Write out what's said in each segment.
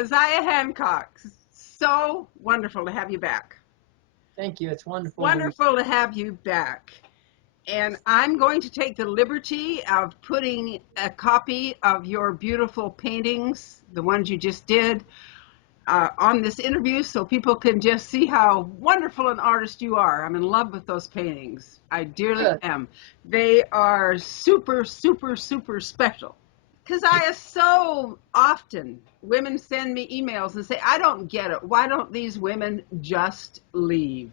Kaziah Hancock, so wonderful to have you back. Thank you. It's wonderful to be. Wonderful to have you back. And I'm going to take the liberty of putting a copy of your beautiful paintings, the ones you just did, on this interview so people can just see how wonderful an artist you are. I'm in love with those paintings. I dearly Good. am. They are super, super, super special. Because so often women send me emails and say, I don't get it. Why don't these women just leave?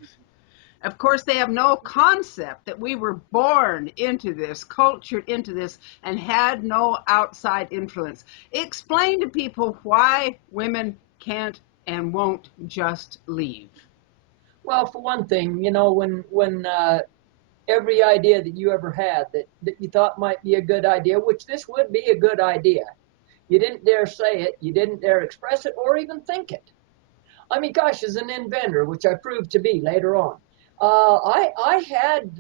Of course, they have no concept that we were born into this, cultured into this, and had no outside influence. Explain to people why women can't and won't just leave. Well, for one thing, when every idea that you ever had that you thought might be a good idea, which this would be a good idea, you didn't dare say it, you didn't dare express it, or even think it. I mean, gosh, as an inventor, which I proved to be later on, I had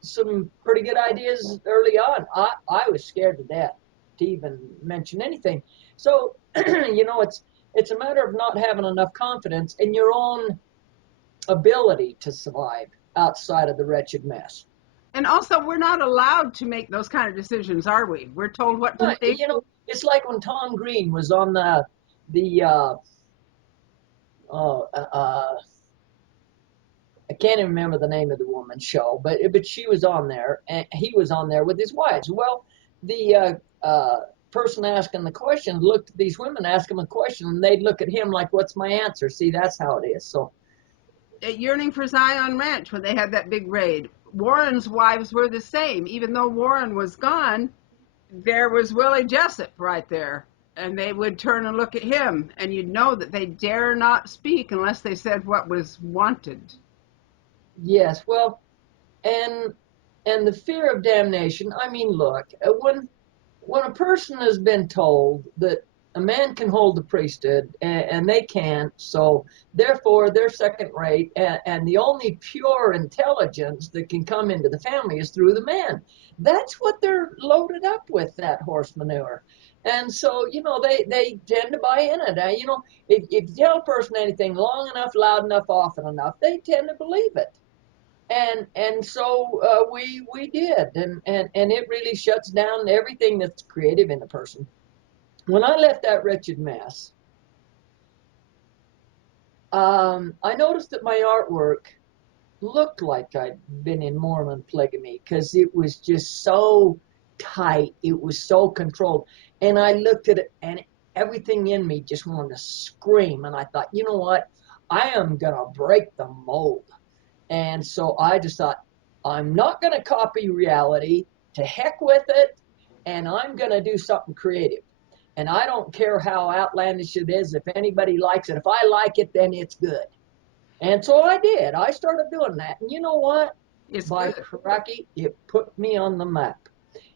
some pretty good ideas early on. I was scared to death to even mention anything. So, it's a matter of not having enough confidence in your own ability to survive outside of the wretched mess. And also, we're not allowed to make those kind of decisions, are we? We're told what to think. It's like when Tom Green was on the uh, uh, I can't even remember the name of the woman's show, but she was on there, and he was on there with his wives. Well, the person asking the question looked at these women, ask them a question, and they'd look at him like, "What's my answer?" See, that's how it is. So, At Yearning for Zion Ranch, when they had that big raid, Warren's wives were the same. Even though Warren was gone, there was Willie Jessup right there. And they would turn and look at him, and you'd know that they dare not speak unless they said what was wanted. yes, well, and the fear of damnation. I mean, look, when a person has been told that a man can hold the priesthood and they can't, so therefore they're second rate, and the only pure intelligence that can come into the family is through the man. That's what they're loaded up with, that horse manure. And so, they tend to buy in it. If you tell a person anything long enough, loud enough, often enough, they tend to believe it. And so we did, and it really shuts down everything that's creative in a person. When I left that wretched mess, I noticed that my artwork looked like I'd been in Mormon polygamy because it was just so tight, it was so controlled, and I looked at it, and everything in me just wanted to scream, and I thought, you know what, I am gonna break the mold. And so I just thought, I'm not going to copy reality. To heck with it. And I'm going to do something creative. And I don't care how outlandish it is. If anybody likes it, if I like it, then it's good. And so I did. I started doing that. And you know what? It's By good. cracky, it put me on the map.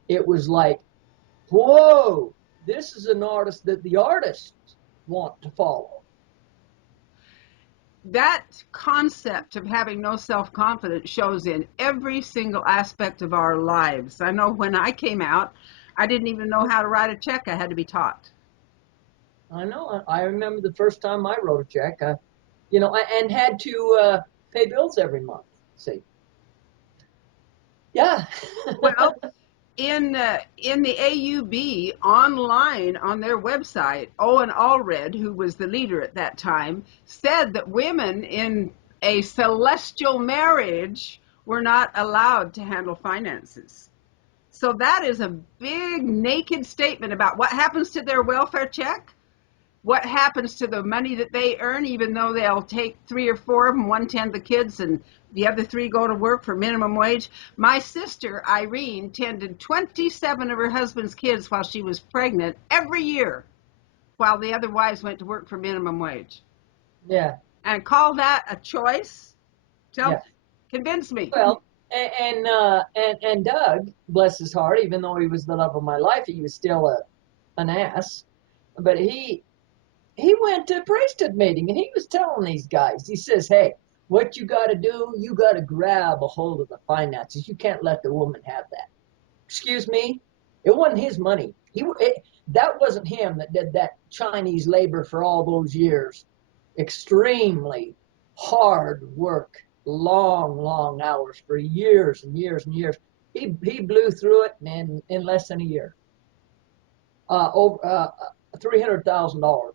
It was like, whoa, this is an artist that the artists want to follow. That concept of having no self-confidence shows in every single aspect of our lives. I know when I came out, I didn't even know how to write a check. I had to be taught. I know. I remember the first time I wrote a check, and had to pay bills every month. See, yeah, Well, in the AUB online on their website, Owen Allred, who was the leader at that time, said that women in a celestial marriage were not allowed to handle finances. So that is a big naked statement about what happens to their welfare check, what happens to the money that they earn, even though they'll take 3 or 4 of them, 1/10 the kids, and the other 3 go to work for minimum wage. My sister, Irene, tended 27 of her husband's kids while she was pregnant every year, while the other wives went to work for minimum wage. yeah, And call that a choice? yeah. Convince me. Well, and Doug, bless his heart, even though he was the love of my life, he was still an ass. But he went to a priesthood meeting and he was telling these guys, he says, hey, what you got to do, you got to grab a hold of the finances. You can't let the woman have that. Excuse me? It wasn't his money. that wasn't him that did that Chinese labor for all those years. Extremely hard work, long hours for years and years and years. He blew through it in less than a year. Over $300,000.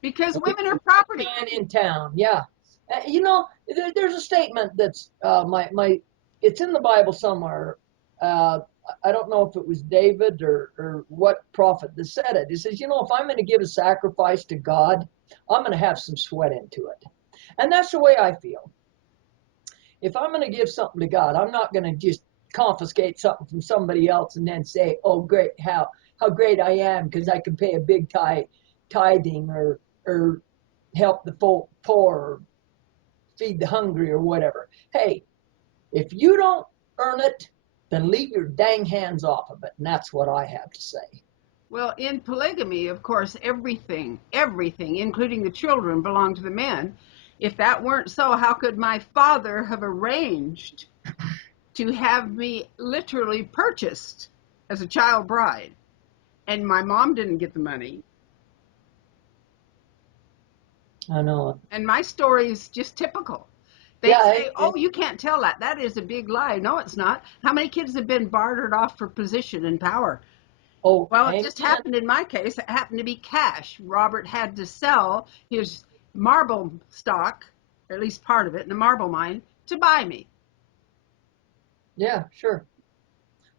Because women are property. Man in town, yeah. There's a statement that's it's in the Bible somewhere. I don't know if it was David or what prophet that said it. It says, if I'm going to give a sacrifice to God, I'm going to have some sweat into it. And that's the way I feel. If I'm going to give something to God, I'm not going to just confiscate something from somebody else and then say, oh, great, how great I am because I can pay a big tithing or help the poor or feed the hungry or whatever. Hey, if you don't earn it, then leave your dang hands off of it. And that's what I have to say. Well, in polygamy, of course, everything, including the children, belong to the men. If that weren't so, how could my father have arranged to have me literally purchased as a child bride? And my mom didn't get the money. I know. And my story is just typical. They say, oh, you can't tell that. That is a big lie. No, it's not. How many kids have been bartered off for position and power? Oh, well, it just happened in my case. It happened to be cash. Robert had to sell his marble stock, or at least part of it, in the marble mine, to buy me. Yeah, sure.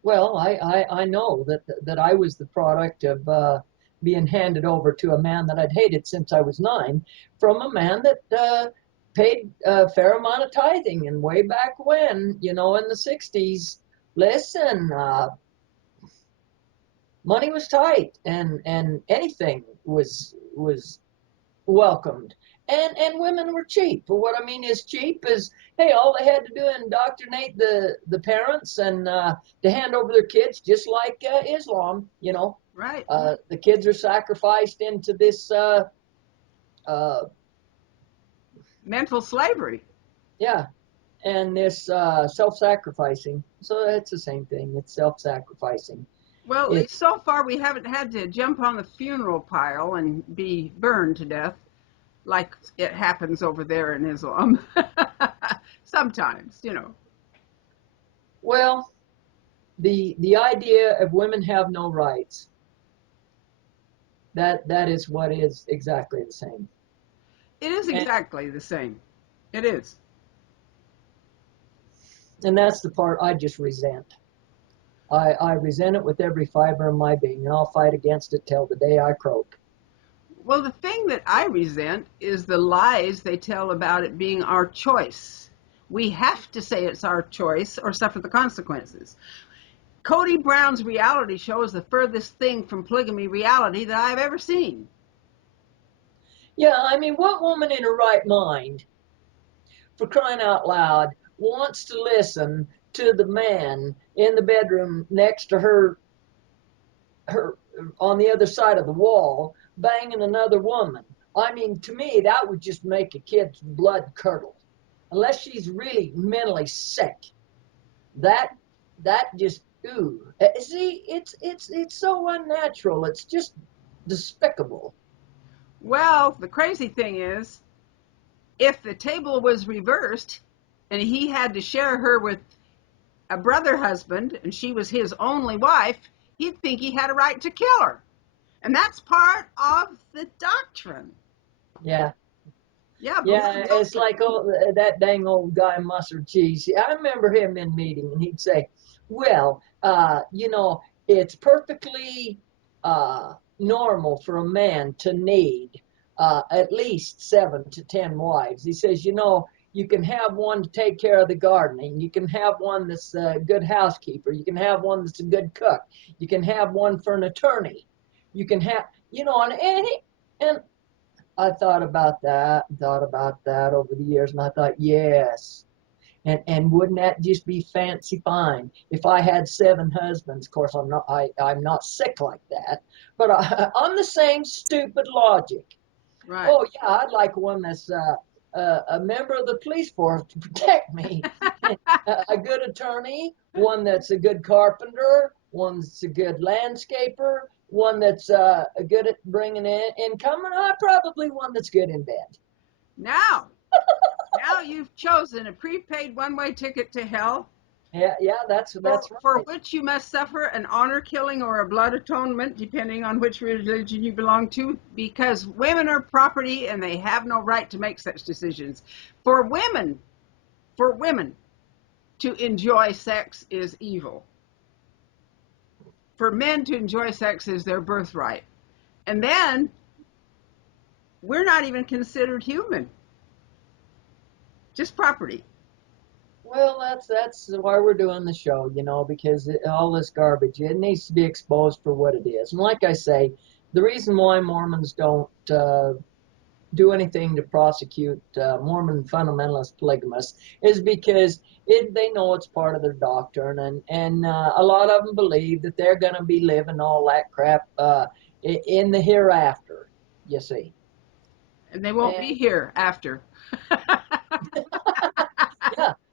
Well, I know that I was the product of being handed over to a man that I'd hated since I was 9, from a man that paid a fair amount of tithing. And way back when, in the 60s, listen, money was tight and anything was welcomed. And women were cheap. But what I mean is cheap is, hey, all they had to do is indoctrinate the parents and to hand over their kids, just like Islam, Right. The kids are sacrificed into this mental slavery. Yeah, and this self-sacrificing. So it's the same thing. It's self-sacrificing. Well, at least so far we haven't had to jump on the funeral pile and be burned to death like it happens over there in Islam. Sometimes, Well, the idea of women have no rights, that is what is exactly the same. It is exactly the same. It is. And that's the part I just resent. I resent it with every fiber of my being, and I'll fight against it till the day I croak. Well, the thing that I resent is the lies they tell about it being our choice. We have to say it's our choice or suffer the consequences. Cody Brown's reality show is the furthest thing from polygamy reality that I've ever seen. Yeah, I mean, what woman in her right mind, for crying out loud, wants to listen to the man in the bedroom next to her on the other side of the wall banging another woman? I mean, to me, that would just make a kid's blood curdle. Unless she's really mentally sick. That just, ooh. See, it's so unnatural. It's just despicable. Well, the crazy thing is, if the table was reversed and he had to share her with a brother husband and she was his only wife, he'd think he had a right to kill her. And that's part of the doctrine. Yeah. Yeah, It's like that dang old guy Mustard Cheese. I remember him in meeting, and he'd say, well, it's perfectly normal for a man to need at least 7 to 10 wives. He says, you can have one to take care of the gardening. You can have one that's a good housekeeper. You can have one that's a good cook. You can have one for an attorney. You can have, and I thought about that over the years, and I thought, yes. And wouldn't that just be fancy fine if I had 7 husbands? Of course, I'm not sick like that, but on the same stupid logic. Right. Oh yeah, I'd like one that's a member of the police force to protect me, a good attorney, one that's a good carpenter, one that's a good landscaper, one that's good at bringing in income, and probably one that's good in bed. Now, now you've chosen a prepaid one-way ticket to hell. Yeah, that's For right. which you must suffer an honor killing or a blood atonement, depending on which religion you belong to, because women are property and they have no right to make such decisions. For women, for women to enjoy sex is evil. For men to enjoy sex is their birthright. And then we're not even considered human, just property. Well, that's why we're doing the show, because all this garbage, it needs to be exposed for what it is. And like I say, the reason why Mormons don't do anything to prosecute Mormon fundamentalist polygamists is because they know it's part of their doctrine, and a lot of them believe that they're going to be living all that crap in the hereafter, you see. And they won't And, be here after. yeah,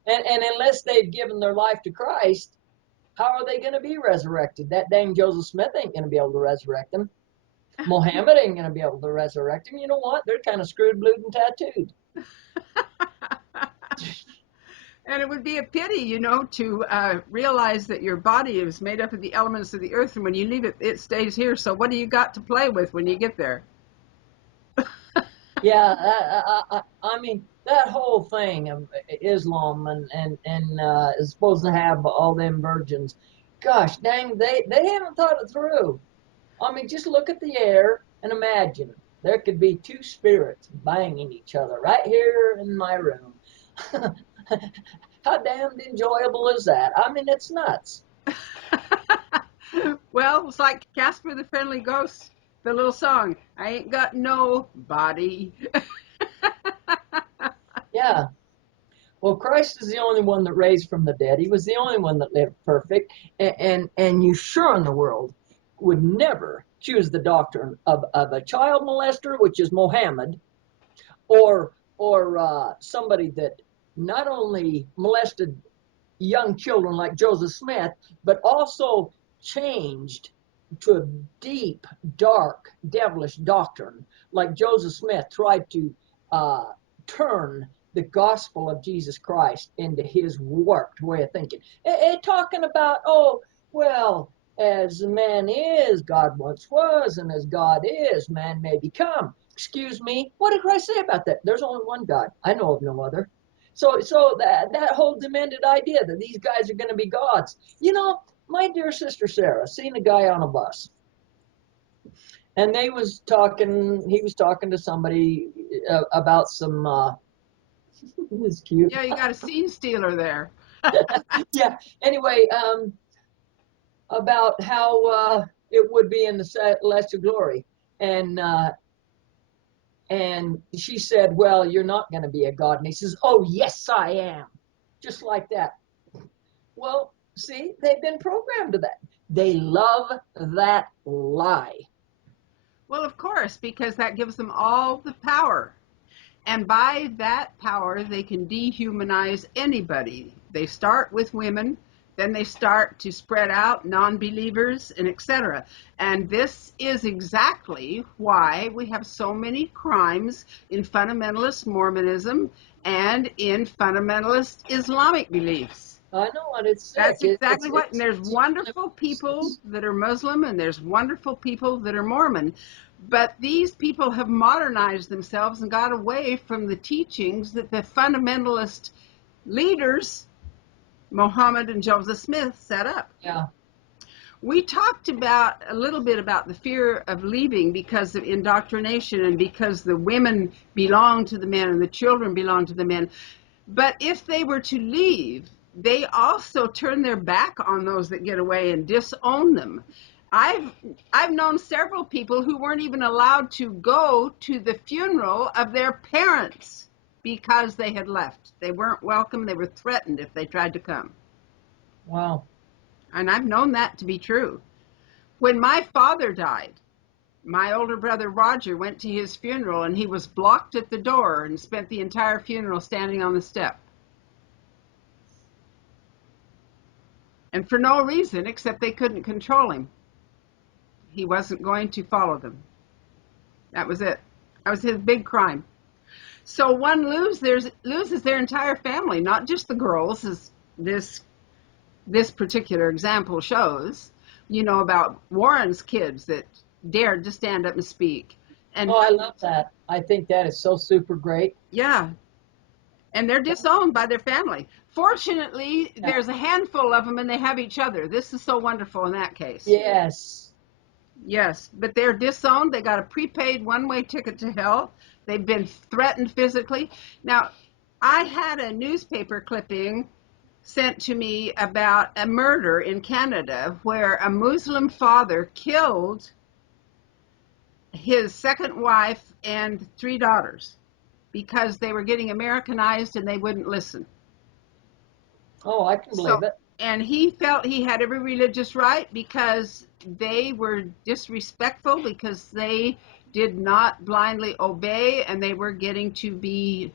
and unless they've given their life to Christ, how are they going to be resurrected? That dang Joseph Smith ain't going to be able to resurrect them. Mohammed ain't going to be able to resurrect them. You know what? They're kind of screwed, blued, and tattooed. And it would be a pity, to realize that your body is made up of the elements of the earth, and when you leave it, it stays here. So what do you got to play with when you get there? Yeah, I mean that whole thing of Islam and is supposed to have all them virgins. Gosh dang, they haven't thought it through. I mean, just look at the air and imagine there could be two spirits banging each other right here in my room. How damned enjoyable is that? I mean, it's nuts. Well, it's like Casper the Friendly Ghost, the little song, I ain't got no body. Yeah. Well, Christ is the only one that raised from the dead. He was the only one that lived perfect, and you sure in the world would never choose the doctrine of a child molester, which is Mohammed, or somebody that not only molested young children like Joseph Smith, but also changed to a deep, dark, devilish doctrine like Joseph Smith tried to uh, turn the gospel of Jesus Christ into his warped way of thinking. Talking about, oh, well, as man is, God once was, and as God is, man may become. Excuse me, what did Christ say about that? There's only one God. I know of no other. So that whole demented idea that these guys are going to be gods. My dear sister Sarah seen a guy on a bus, and he was talking to somebody about some. It was cute. Yeah, you got a scene stealer there. Yeah. Anyway, about how it would be in the celestial glory, and and she said, "Well, you're not going to be a god," and he says, "Oh, yes, I am," just like that. Well, see, they've been programmed to that. They love that lie. Well, of course, because that gives them all the power. And by that power, they can dehumanize anybody. They start with women, then they start to spread out non-believers and etc. And this is exactly why we have so many crimes in fundamentalist Mormonism and in fundamentalist Islamic beliefs. I know, and it's sick. That's exactly what, and there's It's usually wonderful people Muslims. that are Muslim and there's wonderful people that are Mormon. But these people have modernized themselves and got away from the teachings that the fundamentalist leaders, Mohammed and Joseph Smith, set up. Yeah, We talked about a little bit about the fear of leaving because of indoctrination and because the women belong to the men and the children belong to the men. But if they were to leave, they also turn their back on those that get away and disown them. I've I've known several people who weren't even allowed to go to the funeral of their parents because they had left. They weren't welcome. They were threatened if they tried to come. wow. And I've known that to be true. When my father died, my older brother Roger went to his funeral and he was blocked at the door and spent the entire funeral standing on the step. And for no reason except they couldn't control him. He wasn't going to follow them. That was it. That was his big crime. So one loses their entire family, not just the girls, as this particular example shows. You know about Warren's kids that dared to stand up and speak. And Oh, I love that. I think that is so super great. yeah, and they're disowned by their family. Fortunately, Yeah. there's a handful of them and they have each other. This is so wonderful in that case. Yes. Yes, but they're disowned. They got a prepaid one-way ticket to hell. They've been threatened physically. Now, I had a newspaper clipping sent to me about a murder in Canada where a Muslim father killed his second wife and 3 daughters because they were getting Americanized and they wouldn't listen. Oh, I can So, believe it. and he felt he had every religious right because they were disrespectful, because they did not blindly obey, and they were getting to be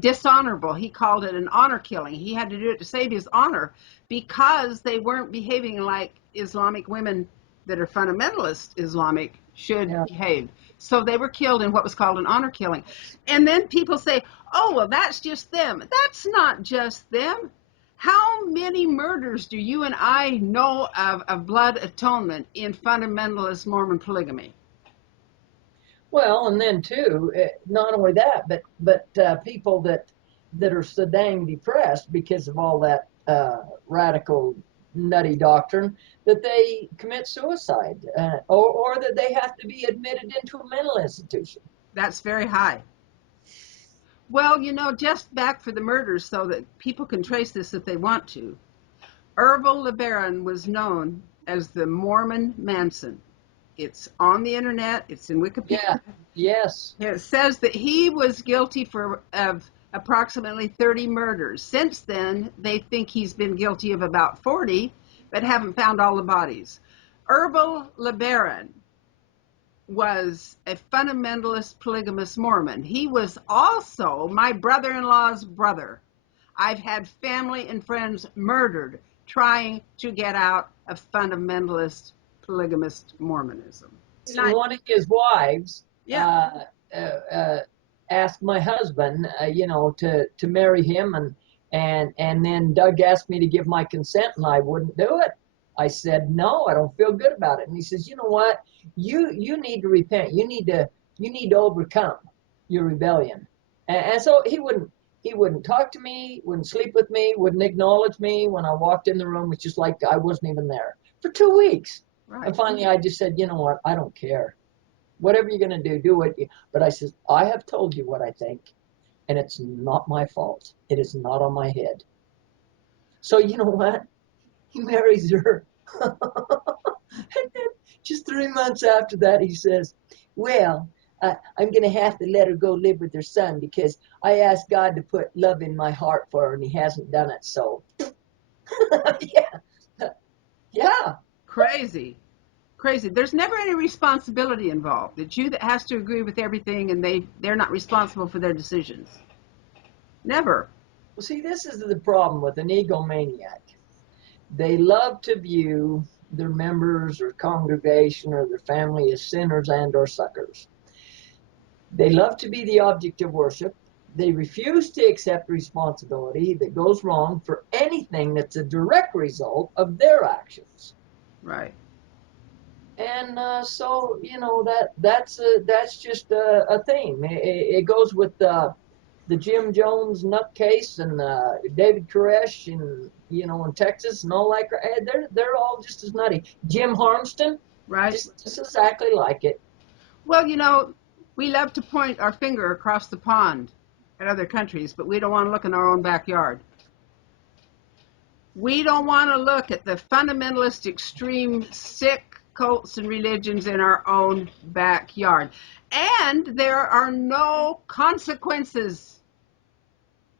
dishonorable. He called it an honor killing. He had to do it to save his honor because they weren't behaving like Islamic women that are fundamentalist Islamic should Yeah. behave. So they were killed in what was called an honor killing. And then people say, oh, well, that's just them. That's not just them. How many murders do you and I know of blood atonement in fundamentalist Mormon polygamy? Well, and then too, not only that, but people that are so dang depressed because of all that radical nutty doctrine that they commit suicide, or that they have to be admitted into a mental institution. That's very high. Well, just back for the murders so that people can trace this if they want to. Ervil LeBaron was known as the Mormon Manson. It's on the internet. It's in Yeah. Wikipedia. Yes. It says that he was guilty of approximately 30 murders. Since then, they think he's been guilty of about 40, but haven't found all the bodies. Ervil LeBaron was a fundamentalist polygamous Mormon. He was also my brother-in-law's brother. I've had family and friends murdered trying to get out of fundamentalist polygamist Mormonism. One of his wives Yeah, uh, uh, asked my husband, to marry him, and then Doug asked me to give my consent, and I wouldn't do it. I said no, I don't feel good about it. And he says, you know what? You need to repent. You need to overcome your rebellion. And so he wouldn't talk to me, wouldn't sleep with me, wouldn't acknowledge me when I walked in the room. It's just like I wasn't even there for 2 weeks. And right. finally, I just said, you know what? I don't care. Whatever you're going to do, do it. But I said, I have told you what I think, and it's not my fault. It is not on my head. So you know what? He marries her. And then just 3 months after that, he says, well, I'm going to have to let her go live with her son because I asked God to put love in my heart for her, and he hasn't done it. So, yeah. Yeah. Crazy. Crazy. There's never any responsibility involved. It's you that has to agree with everything, and they're not responsible for their decisions. Never. Well, see, this is the problem with an egomaniac. They love to view their members or congregation or their family as sinners and or suckers. They love to be the object of worship. They refuse to accept responsibility that goes wrong for anything that's a direct result of their actions. Right. And so that's just a theme. It goes with the Jim Jones nutcase and David Koresh in Texas and all that. They're all just as nutty. Jim Harmston, Right. just exactly like it. Well, we love to point our finger across the pond at other countries, but we don't want to look in our own backyard. We don't want to look at the fundamentalist, extreme, sick cults and religions in our own backyard. And there are no consequences.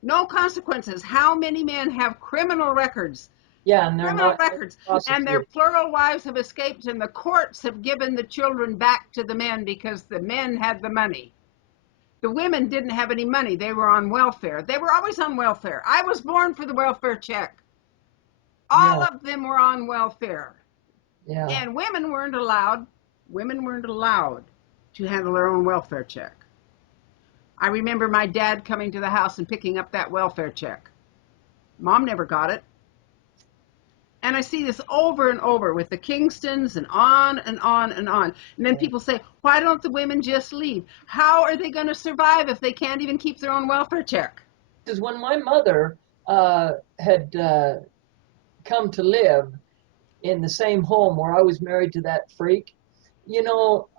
No consequences. How many men have criminal records? Yeah, and they're Criminal not records. And their prosecuted. plural wives have escaped, and the courts have given the children back to the men because the men had the money. The women didn't have any money. They were on welfare. They were always on welfare. I was born for the welfare check. All Yeah, of them were on welfare. Yeah. And women weren't allowed to handle their own welfare check. I remember my dad coming to the house and picking up that welfare check. Mom never got it. And I see this over and over with the Kingstons and on and on and on. And then people say, why don't the women just leave? How are they going to survive if they can't even keep their own welfare check? Because when my mother had come to live in the same home where I was married to that freak,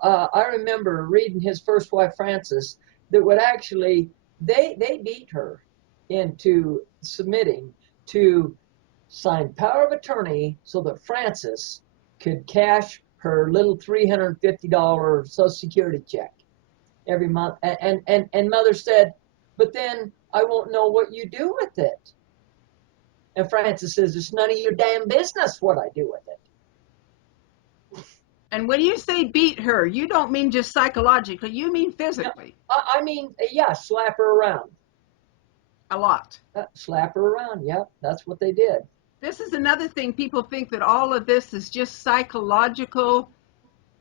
I remember reading his first wife, Frances, that would actually, they beat her into submitting to sign power of attorney so that Frances could cash her little $350 Social Security check every month. And mother said, but then I won't know what you do with it. And Frances says, it's none of your damn business what I do with it. And when you say beat her, you don't mean just psychologically, you mean physically. I mean, yeah, slap her around. A lot. Slap her around, yeah, that's what they did. This is another thing. People think that all of this is just psychological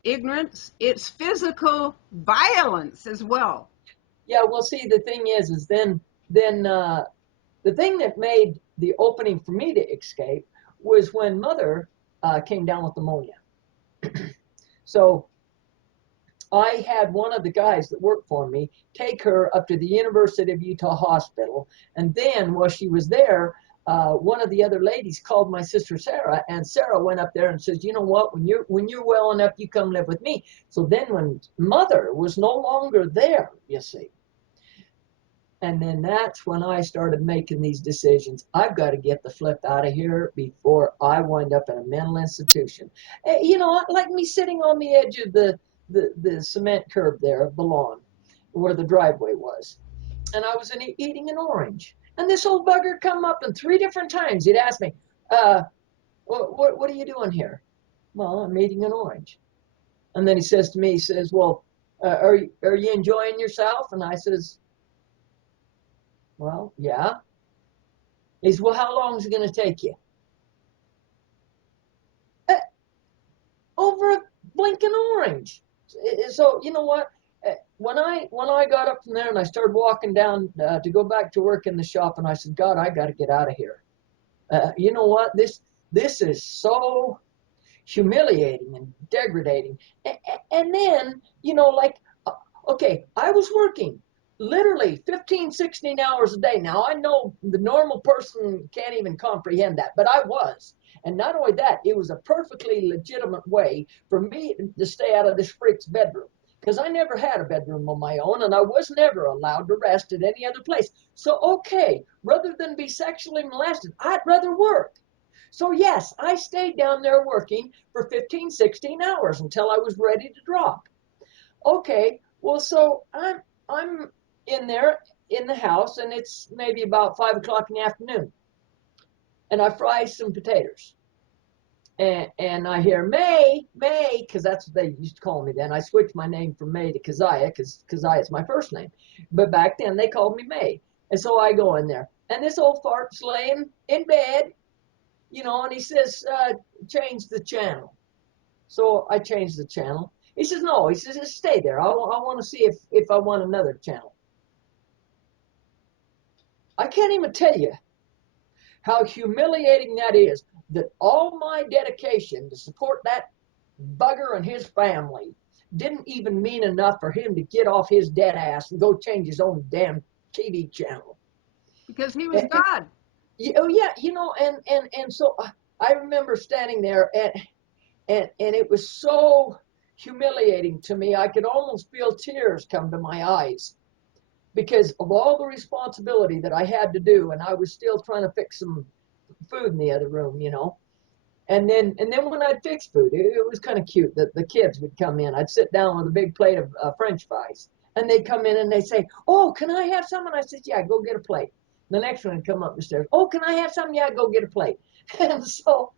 ignorance. It's physical violence as well. Yeah, well, see, the thing is then the thing that made the opening for me to escape was when mother came down with pneumonia. So I had one of the guys that worked for me take her up to the University of Utah Hospital. And then while she was there, one of the other ladies called my sister Sarah, and Sarah went up there and says, you know what, when you're well enough, you come live with me. So then when mother was no longer there, you see, and then that's when I started making these decisions. I've got to get the flip out of here before I wind up in a mental institution. Like me sitting on the edge of the cement curb there of the lawn where the driveway was. And I was eating an orange. And this old bugger come up, and 3 different times he'd ask me, what are you doing here? Well, I'm eating an orange. And then he says to me, he says, well, are you enjoying yourself? And I says, well, yeah. He says, well, how long is it going to take you? Uh, Over a blinking orange. So you know what? When I got up from there and I started walking down to go back to work in the shop, and I said, God, I got to get out of here. You know what? This is so humiliating and degrading. And then, okay, I was working literally 15, 16 hours a day. Now, I know the normal person can't even comprehend that, but I was. And not only that, it was a perfectly legitimate way for me to stay out of this freak's bedroom, because I never had a bedroom on my own, and I was never allowed to rest at any other place. So, okay, rather than be sexually molested, I'd rather work. So yes, I stayed down there working for 15, 16 hours until I was ready to drop. Okay, well, so I'm in there in the house, and it's maybe about 5 o'clock in the afternoon, and I fry some potatoes. And I hear May, because that's what they used to call me then. I switched my name from May to Kaziah, because Kaziah is my first name. But back then, they called me May. And so I go in there. And this old fart's laying in bed, and he says, change the channel. So I changed the channel. He says, no. He says, just stay there. I want to see if I want another channel. I can't even tell you how humiliating that is, that all my dedication to support that bugger and his family didn't even mean enough for him to get off his dead ass and go change his own damn TV channel. Because he was God. Oh yeah, and so I remember standing there, and it was so humiliating to me. I could almost feel tears come to my eyes because of all the responsibility that I had to do, and I was still trying to fix some food in the other room, And then when I'd fix food, it was kind of cute that the kids would come in. I'd sit down with a big plate of French fries, and they'd come in and they'd say, "Oh, can I have some?" And I said, "Yeah, go get a plate." The next one would come up the stairs. "Oh, can I have some?" "Yeah, go get a plate." And so,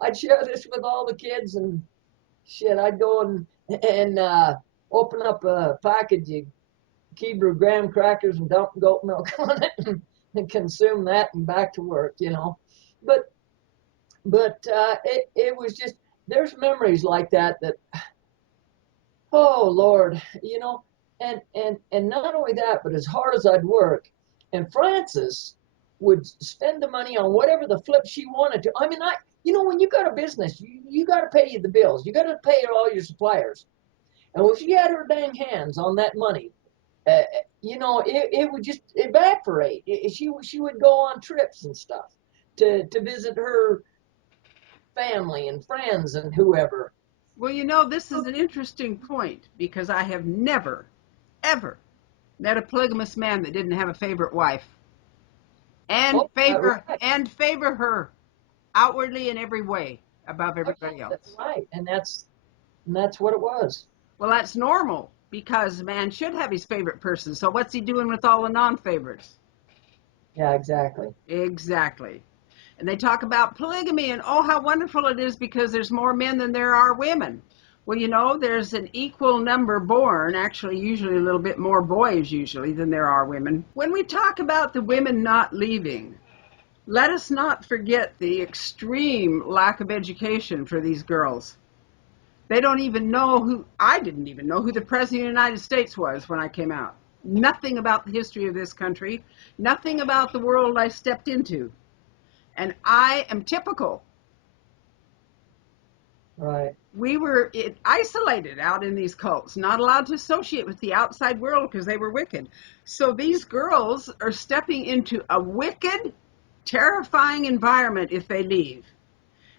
I'd share this with all the kids, and shit, I'd go and open up a package of Hebrew graham crackers and dump goat milk on it and consume that and back to work, But it was just, there's memories like that that, oh Lord, you know, and not only that, but as hard as I'd work, and Frances would spend the money on whatever the flip she wanted to. I mean, you know, when you got a business, you got to pay the bills, you got to pay all your suppliers, and if she had her dang hands on that money, uh, you know, it would just evaporate. She would go on trips and stuff to visit her family and friends and whoever. Well, you know, this is an interesting point because I have never, ever met a polygamous man that didn't have a favorite wife Oh, right. and favor her outwardly in every way above Oh, yeah, everybody that's else. right, and that's what it was. Well, that's normal because a man should have his favorite person. So what's he doing with all the non-favorites? Yeah, exactly. Exactly. And they talk about polygamy and oh, how wonderful it is because there's more men than there are women. Well, you know, there's an equal number born, actually, usually a little bit more boys usually than there are women. When we talk about the women not leaving, let us not forget the extreme lack of education for these girls. They don't even know I didn't even know who the President of the United States was when I came out. Nothing about the history of this country, nothing about the world I stepped into. And I am typical. Right. We were isolated out in these cults, not allowed to associate with the outside world because they were wicked. So these girls are stepping into a wicked, terrifying environment if they leave.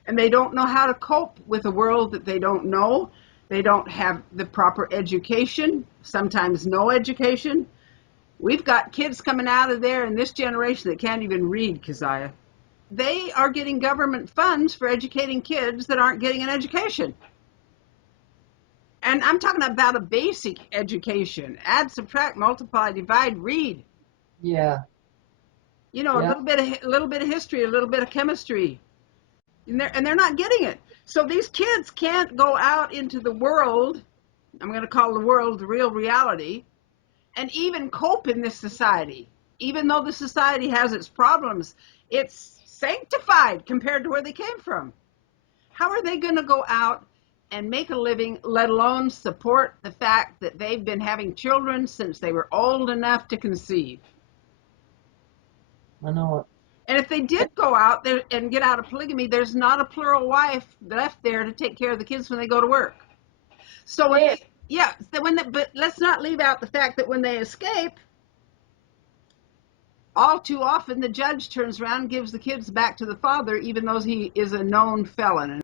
And they don't know how to cope with a world that they don't know. They don't have the proper education, sometimes no education. We've got kids coming out of there in this generation that can't even read, Kaziah. They are getting government funds for educating kids that aren't getting an education. And I'm talking about a basic education. Add, subtract, multiply, divide, read. Yeah. You know, Yeah. a little bit of history, a little bit of chemistry. And they're not getting it. So these kids can't go out into the world. I'm going to call the world the real reality and even cope in this society. Even though the society has its problems, it's sanctified compared to where they came from. How are they going to go out and make a living, let alone support the fact that they've been having children since they were old enough to conceive? I know And if they did go out there and get out of polygamy, there's not a plural wife left there to take care of the kids when they go to work. So when it. but let's not leave out the fact that when they escape, all too often the judge turns around and gives the kids back to the father, even though he is a known felon.